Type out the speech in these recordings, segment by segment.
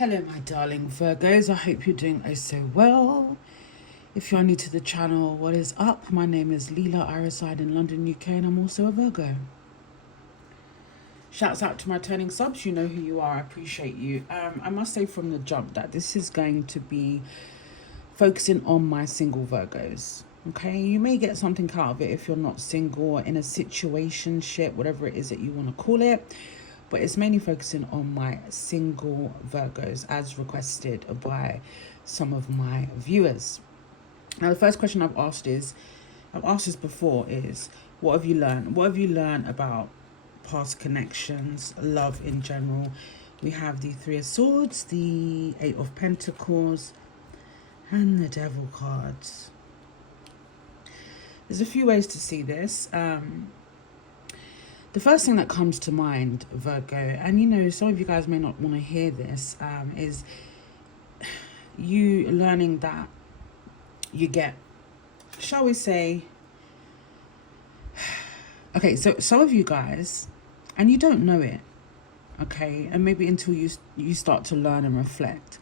Hello my darling Virgos, I hope you're doing oh so well. If you're new to the channel, what is up? My name is Leela, I reside in London, UK, and I'm also a Virgo. Shouts out to my turning subs, you know who you are, I appreciate you. I must say from the jump that this is going to be focusing on my single Virgos. Okay, you may get something out of it if you're not single or in a situationship, whatever it is that you want to call it. But it's mainly focusing on my single Virgos as requested by some of my viewers. Now, the first question I've asked this before is, what have you learned? What have you learned about past connections, love in general? We have the Three of Swords, the Eight of Pentacles, and the Devil cards. There's a few ways to see this. The first thing that comes to mind, Virgo, and you know, some of you guys may not want to hear this, is you learning that you get, shall we say, okay, so some of you guys, and you don't know it, okay, and maybe until you start to learn and reflect,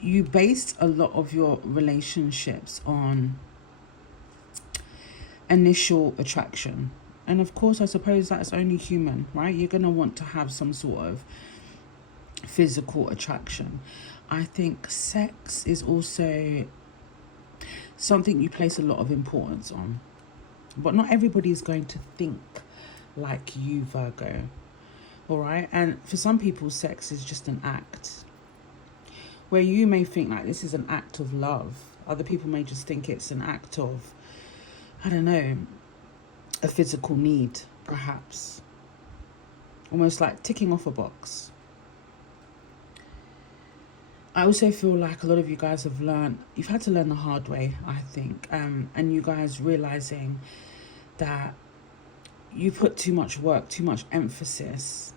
you base a lot of your relationships on initial attraction. And of course, I suppose that's only human, right? You're going to want to have some sort of physical attraction. I think sex is also something you place a lot of importance on. But not everybody is going to think like you, Virgo. All right? And for some people, sex is just an act. Where you may think like this is an act of love. Other people may just think it's an act of, I don't know, a physical need, perhaps. Almost like ticking off a box. I also feel like a lot of you guys have learned, you've had to learn the hard way, I think. And you guys realizing that you put too much work, too much emphasis,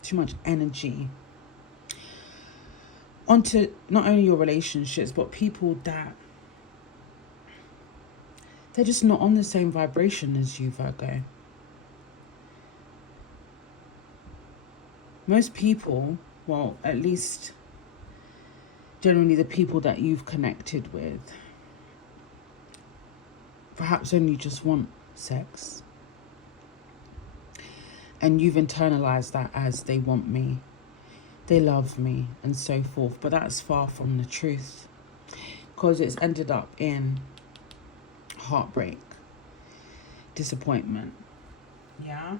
too much energy onto not only your relationships, but people that they're just not on the same vibration as you, Virgo. Most people, well, at least generally the people that you've connected with, perhaps only just want sex. And you've internalized that as they want me, they love me, and so forth. But that's far from the truth, because it's ended up in heartbreak, disappointment. Yeah.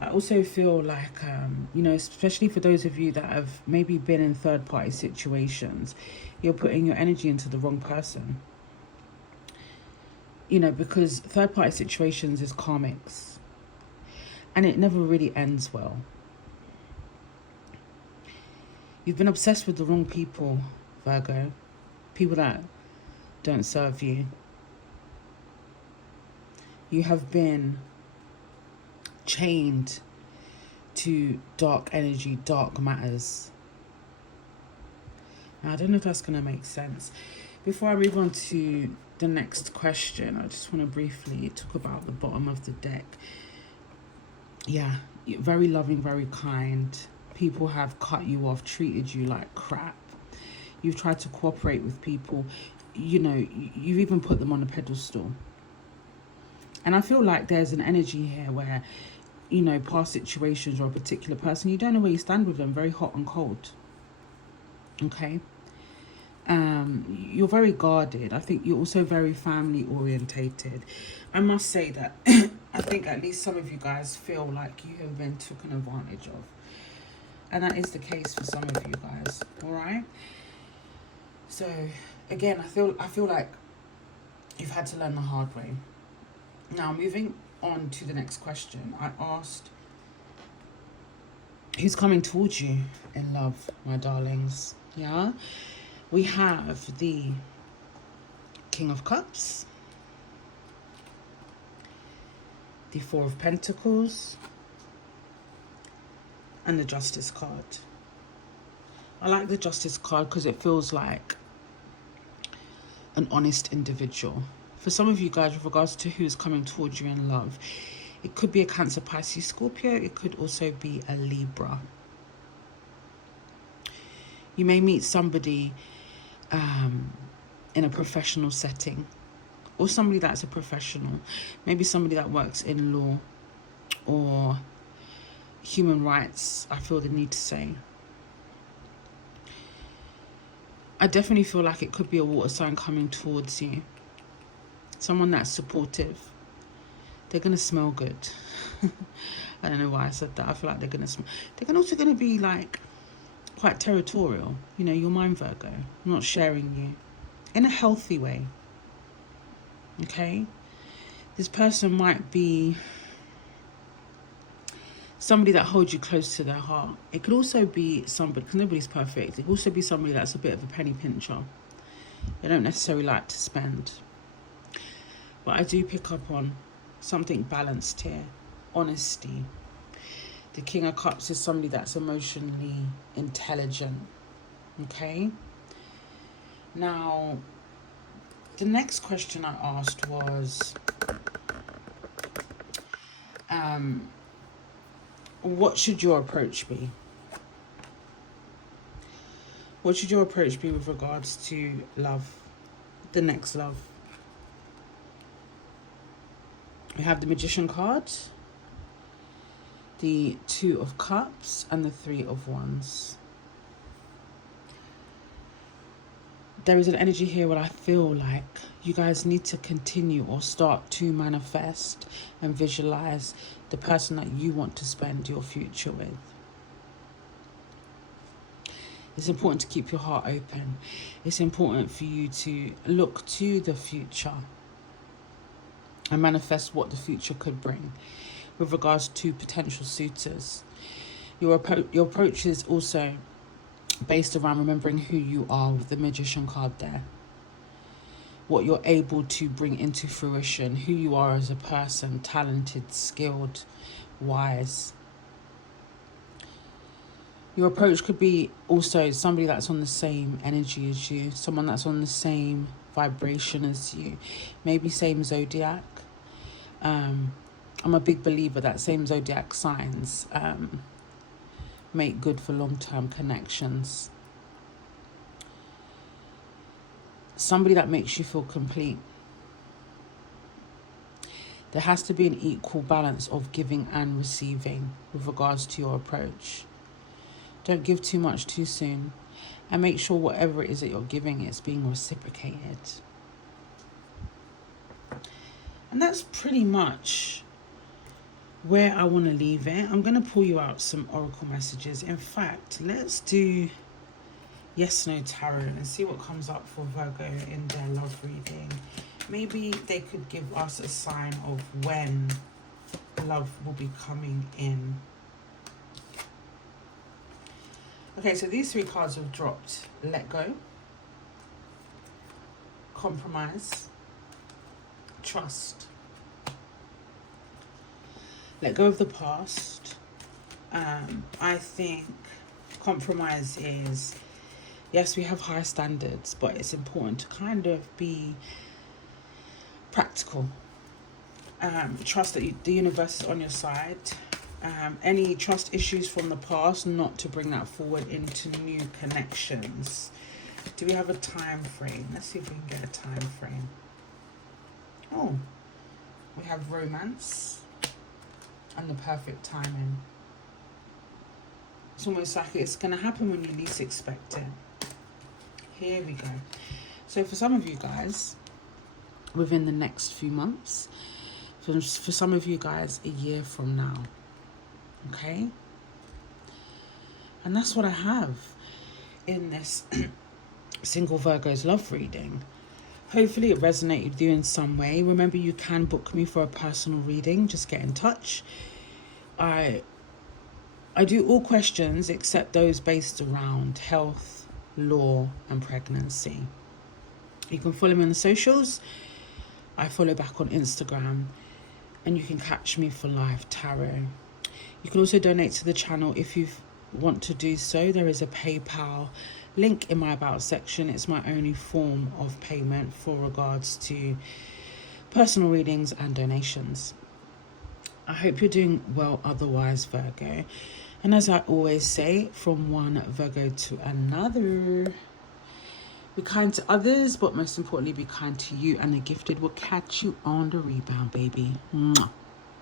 I also feel like, you know, especially for those of you that have maybe been in third-party situations, you're putting your energy into the wrong person. You know, because third-party situations is karmics. And it never really ends well. You've been obsessed with the wrong people, Virgo. People that don't serve you. You have been chained to dark energy, dark matters. Now, I don't know if that's going to make sense. Before I move on to the next question, I just want to briefly talk about the bottom of the deck. Yeah, very loving, very kind. People have cut you off, treated you like crap. You've tried to cooperate with people. You know, you've even put them on a pedestal. And I feel like there's an energy here where, you know, past situations or a particular person, you don't know where you stand with them, very hot and cold. Okay? You're very guarded. I think you're also very family orientated. I must say that I think at least some of you guys feel like you have been taken advantage of. And that is the case for some of you guys. All right? So, again, I feel like you've had to learn the hard way. Now, moving on to the next question. I asked, who's coming towards you in love, my darlings? Yeah? We have the King of Cups, the Four of Pentacles, and the Justice card. I like the Justice card because it feels like an honest individual. For some of you guys, with regards to who's coming towards you in love, it could be a Cancer, Pisces, Scorpio. It could also be a Libra. You may meet somebody in a professional setting, or somebody that's a professional, maybe somebody that works in law or human rights, I feel the need to say. I definitely feel like it could be a water sign coming towards you. Someone that's supportive. They're going to smell good. I don't know why I said that. I feel like they're going to smell. They're also going to be like quite territorial. You know, you're mine, Virgo. I'm not sharing you. In a healthy way. Okay? This person might be somebody that holds you close to their heart. It could also be somebody, because nobody's perfect. It could also be somebody that's a bit of a penny pincher. They don't necessarily like to spend. But I do pick up on something balanced here. Honesty. The King of Cups is somebody that's emotionally intelligent. Okay? Now, the next question I asked was, what should your approach be? What should your approach be with regards to love, the next love? We have the Magician card, the Two of Cups, and the Three of Wands. There is an energy here where I feel like you guys need to continue or start to manifest and visualize the person that you want to spend your future with. It's important to keep your heart open. It's important for you to look to the future and manifest what the future could bring with regards to potential suitors. Your approach is also based around remembering who you are with the Magician card there. What you're able to bring into fruition, who you are as a person, talented, skilled, wise. Your approach could be also somebody that's on the same energy as you, someone that's on the same vibration as you, maybe same zodiac. I'm a big believer that same zodiac signs make good for long-term connections. Somebody that makes you feel complete. There has to be an equal balance of giving and receiving with regards to your approach. Don't give too much too soon, and make sure whatever it is that you're giving is being reciprocated. And that's pretty much where I want to leave it. I'm going to pull you out some oracle messages. In fact, let's do Yes No Tarot and see what comes up for Virgo in their love reading. Maybe they could give us a sign of when love will be coming in. Okay, so these three cards have dropped. Let go, compromise, trust. Let go of the past. I think compromise is, yes, we have high standards, but it's important to kind of be practical. Trust that the universe is on your side. Any trust issues from the past, not to bring that forward into new connections. Do we have a time frame? Let's see if we can get a time frame. Oh, we have romance and the perfect timing. It's almost like it's going to happen when you least expect it. Here we go. So for some of you guys, within the next few months, for some of you guys, a year from now. Okay? And that's what I have in this single Virgo's love reading. Hopefully it resonated with you in some way. Remember, you can book me for a personal reading. Just get in touch. I do all questions except those based around health, law, and pregnancy. You can follow me on the socials. I follow back on Instagram. And you can catch me for live tarot. You can also donate to the channel if you want to do so. There is a PayPal link in my about section. It's my only form of payment for regards to personal readings and donations. I hope you're doing well otherwise, Virgo. And as I always say, from one Virgo to another, be kind to others, but most importantly, be kind to you. And the gifted will catch you on the rebound, baby. Mwah.